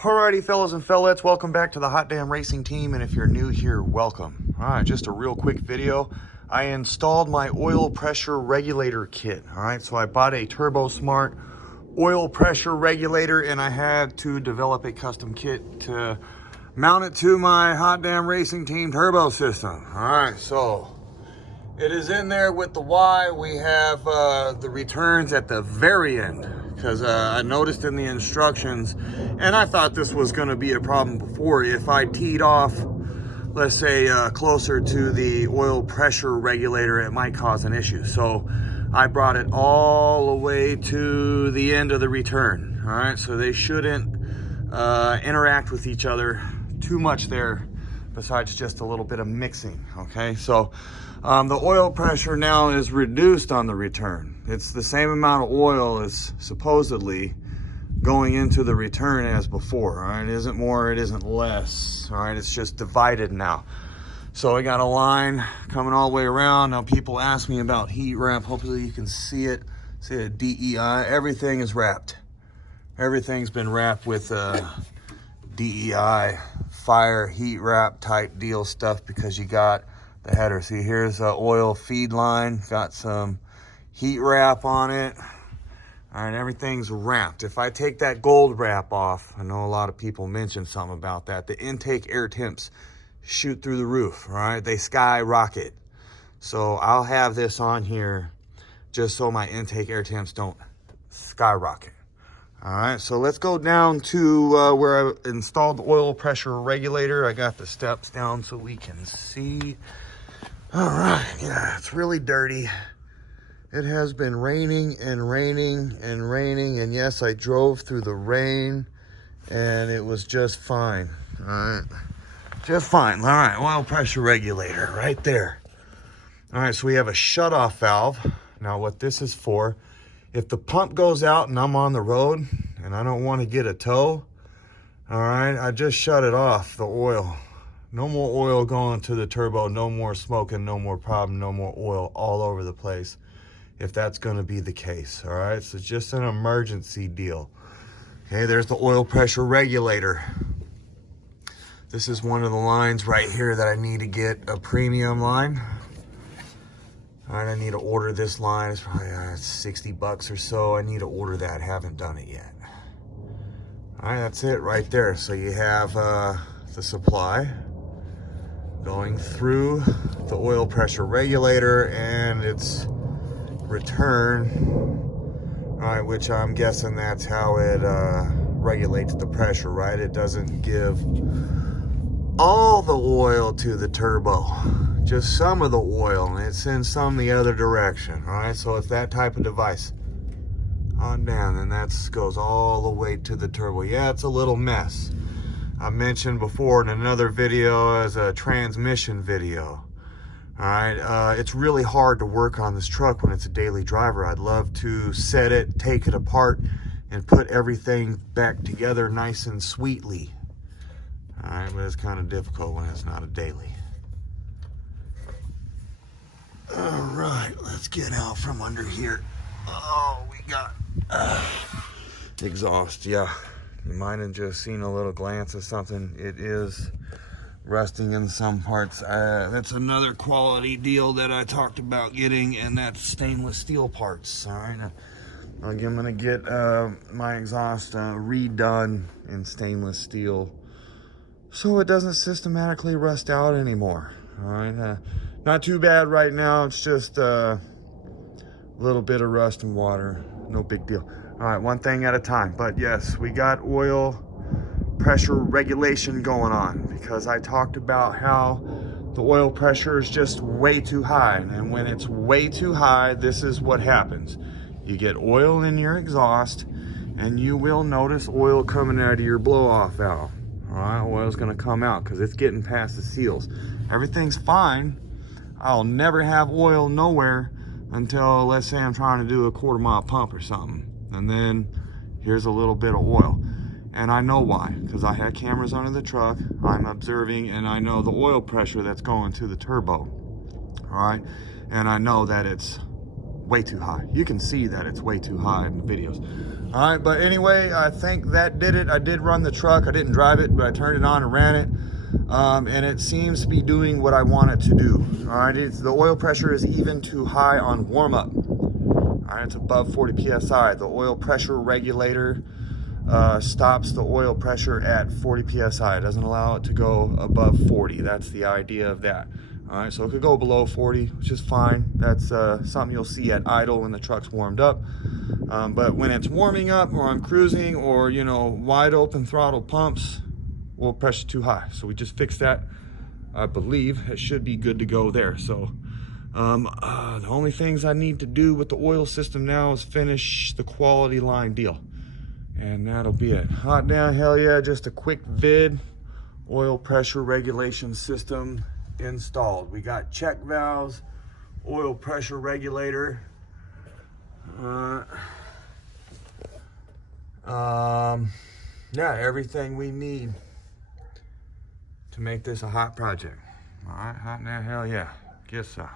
Alrighty, fellas and fellettes, welcome back to the Hot Damn Racing Team, and if you're new here, welcome. Alright, just a real quick video. I installed my oil pressure regulator kit. Alright, so I bought a Turbo Smart oil pressure regulator, and I had to develop a custom kit to mount it to my Hot Damn Racing Team turbo system. Alright, so it is in there with the Y. We have the returns at the very end, because I noticed in the instructions, and I thought this was going to be a problem before, if I teed off, let's say, closer to the oil pressure regulator, it might cause an issue. So I brought it all the way to the end of the return. All right, so they shouldn't interact with each other too much there, besides just a little bit of mixing. Okay, so the oil pressure now is reduced on the return. It's the same amount of oil as supposedly going into the return as before. All right, it isn't more, it isn't less. All right, it's just divided now. So I got a line coming all the way around. Now people ask me about heat wrap. Hopefully you can see it. See it, DEI. Everything is wrapped. Everything's been wrapped with DEI fire heat wrap type deal stuff, because you got the header. See, here's a oil feed line, got some heat wrap on it. All right, everything's wrapped. If I take that gold wrap off, I know a lot of people mentioned something about that. The intake air temps shoot through the roof, all right? They skyrocket. So I'll have this on here just so my intake air temps don't skyrocket. All right, so let's go down to where I installed the oil pressure regulator. I got the steps down so we can see. All right, yeah, it's really dirty. It has been raining and raining and raining, and yes, I drove through the rain, and it was just fine. All right, just fine. All right, oil pressure regulator right there. All right, so we have a shutoff valve. Now, what this is for, if the pump goes out and I'm on the road and I don't want to get a tow, all right, I just shut it off, the oil. No more oil going to the turbo, no more smoking, no more problem, no more oil all over the place, if that's going to be the case. All right, so it's just an emergency deal. Okay, there's the oil pressure regulator. This is one of the lines right here that I need to get a premium line. All right, I need to order this line. It's probably 60 bucks or so. I need to order that. Haven't done it yet. All right, that's it right there. So you have the supply going through the oil pressure regulator and its return. All right, which I'm guessing that's how it regulates the pressure, right? It doesn't give all the oil to the turbo, just some of the oil, and it sends some the other direction. All right, so it's that type of device on down, and that goes all the way to the turbo. Yeah, it's a little mess. I mentioned before in another video as a transmission video. All right, it's really hard to work on this truck when it's a daily driver. I'd love to set it, take it apart, and put everything back together nice and sweetly. All right, but it's kind of difficult when it's not a daily. All right, let's get out from under here. Oh, we got exhaust. Yeah, you might have just seen a little glance of something. It is rusting in some parts. That's another quality deal that I talked about getting, and that's stainless steel parts. All right, I'm gonna get my exhaust redone in stainless steel, so it doesn't systematically rust out anymore. All right, not too bad right now. It's just a little bit of rust and water. No big deal. All right, one thing at a time. But yes, we got oil pressure regulation going on, because I talked about how the oil pressure is just way too high. And when it's way too high, this is what happens. You get oil in your exhaust, and you will notice oil coming out of your blow-off valve. All right, oil's gonna come out because it's getting past the seals. Everything's fine. I'll never have oil nowhere until, let's say I'm trying to do a 1/4 mile pump or something, and then here's a little bit of oil. And I know why, because I had cameras under the truck, I'm observing, and I know the oil pressure that's going to the turbo. All right, and I know that it's way too high. You can see that it's way too high in the videos. All right, but anyway, I think that did it. I did run the truck. I didn't drive it, but I turned it on and ran it. And it seems to be doing what I want it to do. All right, the oil pressure is even too high on warm up. All right, it's above 40 PSI. The oil pressure regulator stops the oil pressure at 40 PSI. It doesn't allow it to go above 40. That's the idea of that. All right, so it could go below 40, which is fine. That's something you'll see at idle when the truck's warmed up. But when it's warming up or I'm cruising or, you know, wide open throttle pumps, oil pressure too high. So we just fixed that. I believe it should be good to go there. So the only things I need to do with the oil system now is finish the quality line deal. And that'll be it. Hot damn, hell yeah, just a quick vid. Oil pressure regulation system installed. We got check valves, oil pressure regulator. Yeah, everything we need to make this a hot project. All right, hot now, hell yeah. Guess so.